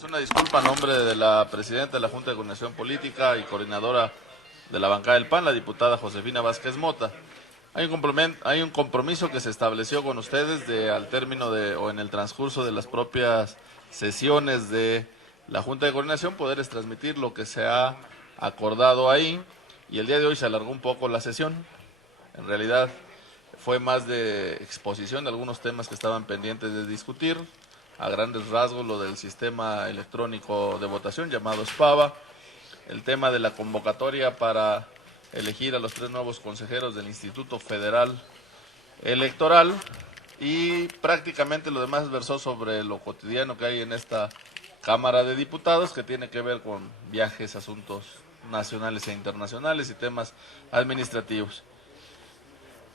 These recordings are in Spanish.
Es una disculpa a nombre de la presidenta de la Junta de Coordinación Política y coordinadora de la bancada del PAN, la diputada Josefina Vázquez Mota. Hay un compromiso que se estableció con ustedes al término o en el transcurso de las propias sesiones de la Junta de Coordinación, poderles transmitir lo que se ha acordado ahí, y el día de hoy se alargó un poco la sesión. En realidad fue más de exposición de algunos temas que estaban pendientes de discutir. A grandes rasgos, lo del sistema electrónico de votación llamado SPAVA, el tema de la convocatoria para elegir a los 3 nuevos consejeros del Instituto Federal Electoral, y prácticamente lo demás versó sobre lo cotidiano que hay en esta Cámara de Diputados, que tiene que ver con viajes, asuntos nacionales e internacionales y temas administrativos.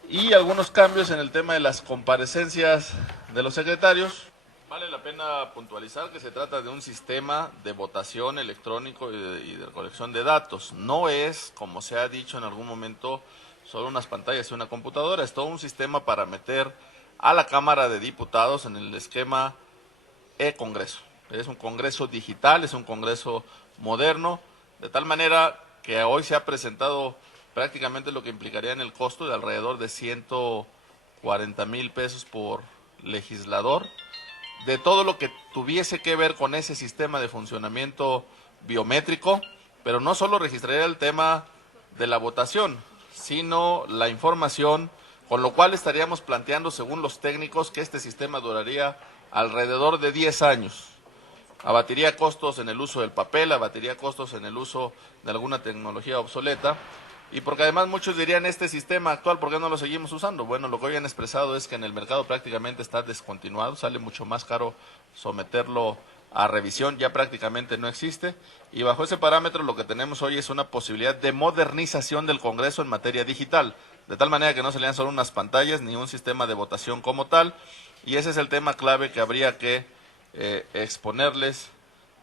Y algunos cambios en el tema de las comparecencias de los secretarios. Vale la pena puntualizar que se trata de un sistema de votación electrónico y de recolección de datos. No es, como se ha dicho en algún momento, solo unas pantallas y una computadora. Es todo un sistema para meter a la Cámara de Diputados en el esquema e-Congreso. Es un Congreso digital, es un Congreso moderno, de tal manera que hoy se ha presentado prácticamente lo que implicaría en el costo de alrededor de 140,000 pesos por legislador, de todo lo que tuviese que ver con ese sistema de funcionamiento biométrico, pero no solo registraría el tema de la votación, sino la información, con lo cual estaríamos planteando, según los técnicos, que este sistema duraría alrededor de 10 años. Abatiría costos en el uso del papel, abatiría costos en el uso de alguna tecnología obsoleta, y porque además muchos dirían, este sistema actual, ¿por qué no lo seguimos usando? Bueno, lo que hoy han expresado es que en el mercado prácticamente está descontinuado, sale mucho más caro someterlo a revisión, ya prácticamente no existe, y bajo ese parámetro lo que tenemos hoy es una posibilidad de modernización del Congreso en materia digital, de tal manera que no se lean solo unas pantallas ni un sistema de votación como tal, y ese es el tema clave que habría que exponerles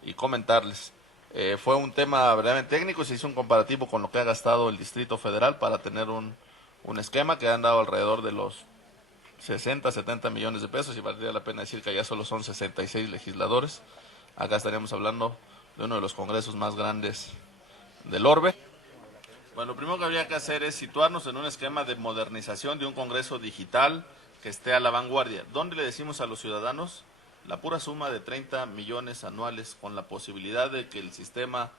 y comentarles. Fue un tema verdaderamente técnico, se hizo un comparativo con lo que ha gastado el Distrito Federal para tener un esquema que han dado alrededor de los 60, 70 millones de pesos, y valdría la pena decir que allá solo son 66 legisladores. Acá estaríamos hablando de uno de los congresos más grandes del orbe. Bueno, lo primero que habría que hacer es situarnos en un esquema de modernización de un Congreso digital que esté a la vanguardia. ¿Dónde le decimos a los ciudadanos? La pura suma de 30 millones anuales, con la posibilidad de que el sistema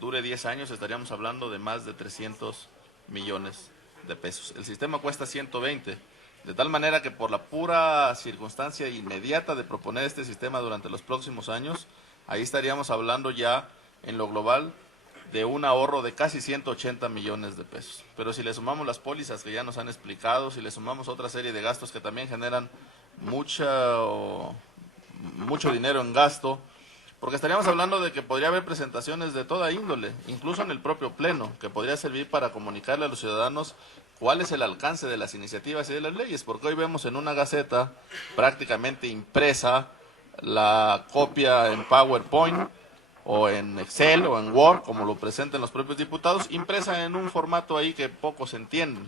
dure 10 años, estaríamos hablando de más de 300 millones de pesos. El sistema cuesta 120, de tal manera que por la pura circunstancia inmediata de proponer este sistema durante los próximos años, ahí estaríamos hablando ya en lo global de un ahorro de casi 180 millones de pesos. Pero si le sumamos las pólizas que ya nos han explicado, si le sumamos otra serie de gastos que también generan mucho dinero en gasto, porque estaríamos hablando de que podría haber presentaciones de toda índole, incluso en el propio pleno, que podría servir para comunicarle a los ciudadanos cuál es el alcance de las iniciativas y de las leyes, porque hoy vemos en una gaceta prácticamente impresa la copia en PowerPoint o en Excel o en Word, como lo presentan los propios diputados, impresa en un formato ahí que pocos entienden.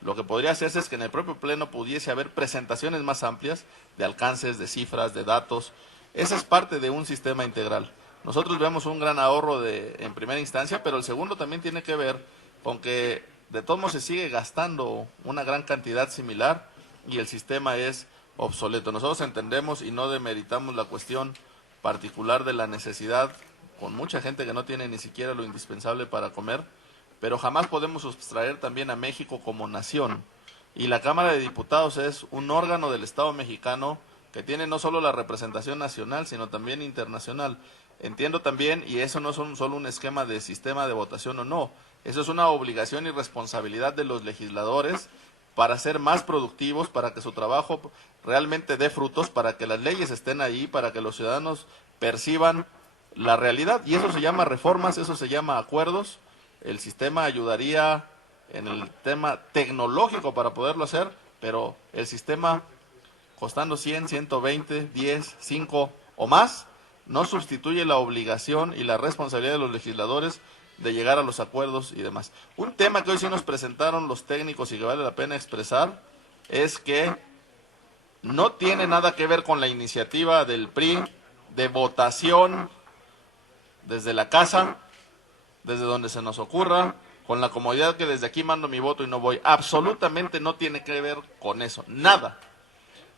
Lo que podría hacerse es que en el propio pleno pudiese haber presentaciones más amplias de alcances, de cifras, de datos. Esa es parte de un sistema integral. Nosotros vemos un gran ahorro en primera instancia, pero el segundo también tiene que ver con que de todos modos se sigue gastando una gran cantidad similar y el sistema es obsoleto. Nosotros entendemos y no demeritamos la cuestión particular de la necesidad, con mucha gente que no tiene ni siquiera lo indispensable para comer, pero jamás podemos sustraer también a México como nación. Y la Cámara de Diputados es un órgano del Estado mexicano que tiene no solo la representación nacional, sino también internacional. Entiendo también, y eso no es solo un esquema de sistema de votación o no, eso es una obligación y responsabilidad de los legisladores para ser más productivos, para que su trabajo realmente dé frutos, para que las leyes estén ahí, para que los ciudadanos perciban la realidad. Y eso se llama reformas, eso se llama acuerdos. El sistema ayudaría en el tema tecnológico para poderlo hacer, pero el sistema costando 100, 120, 10, 5 o más, no sustituye la obligación y la responsabilidad de los legisladores de llegar a los acuerdos y demás. Un tema que hoy sí nos presentaron los técnicos y que vale la pena expresar es que no tiene nada que ver con la iniciativa del PRI, de votación desde la casa, desde donde se nos ocurra, con la comodidad que desde aquí mando mi voto y no voy. Absolutamente no tiene que ver con eso, nada.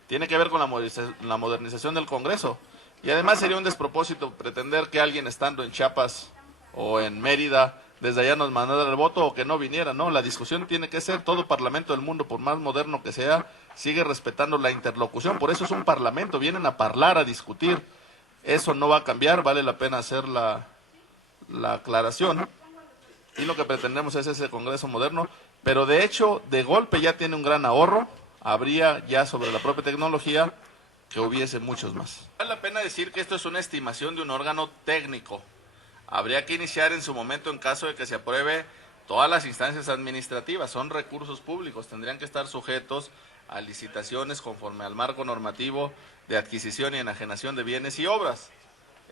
Tiene que ver con la modernización del Congreso. Y además sería un despropósito pretender que alguien estando en Chiapas o en Mérida, desde allá nos mandara el voto o que no viniera. No, la discusión tiene que ser, todo parlamento del mundo, por más moderno que sea, sigue respetando la interlocución. Por eso es un parlamento, vienen a hablar, a discutir. Eso no va a cambiar, vale la pena hacer la aclaración. Y lo que pretendemos es ese Congreso moderno, pero de hecho, de golpe ya tiene un gran ahorro. Habría ya sobre la propia tecnología que hubiese muchos más. Vale la pena decir que esto es una estimación de un órgano técnico. Habría que iniciar en su momento en caso de que se apruebe todas las instancias administrativas. Son recursos públicos, tendrían que estar sujetos a licitaciones conforme al marco normativo de adquisición y enajenación de bienes y obras.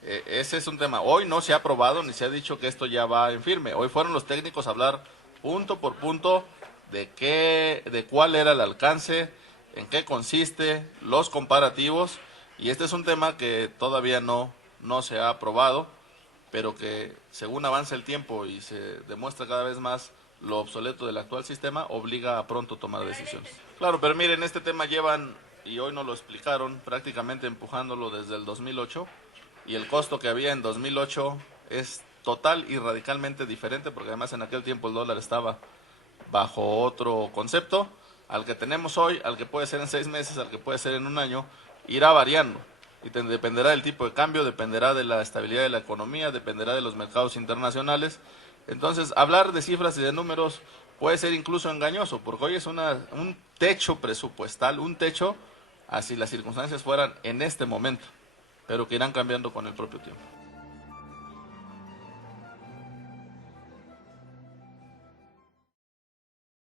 Ese es un tema. Hoy no se ha aprobado ni se ha dicho que esto ya va en firme. Hoy fueron los técnicos a hablar punto por punto de cuál era el alcance, en qué consiste, los comparativos, y este es un tema que todavía no se ha aprobado, pero que según avanza el tiempo y se demuestra cada vez más lo obsoleto del actual sistema, obliga a pronto tomar decisiones. Claro, pero miren, este tema llevan, y hoy nos lo explicaron, prácticamente empujándolo desde el 2008, y el costo que había en 2008 es total y radicalmente diferente, porque además en aquel tiempo el dólar estaba bajo otro concepto, al que tenemos hoy, al que puede ser en 6 meses, al que puede ser en un año, irá variando. Y dependerá del tipo de cambio, dependerá de la estabilidad de la economía, dependerá de los mercados internacionales. Entonces, hablar de cifras y de números puede ser incluso engañoso, porque hoy es un techo presupuestal, un techo, así las circunstancias fueran en este momento, pero que irán cambiando con el propio tiempo.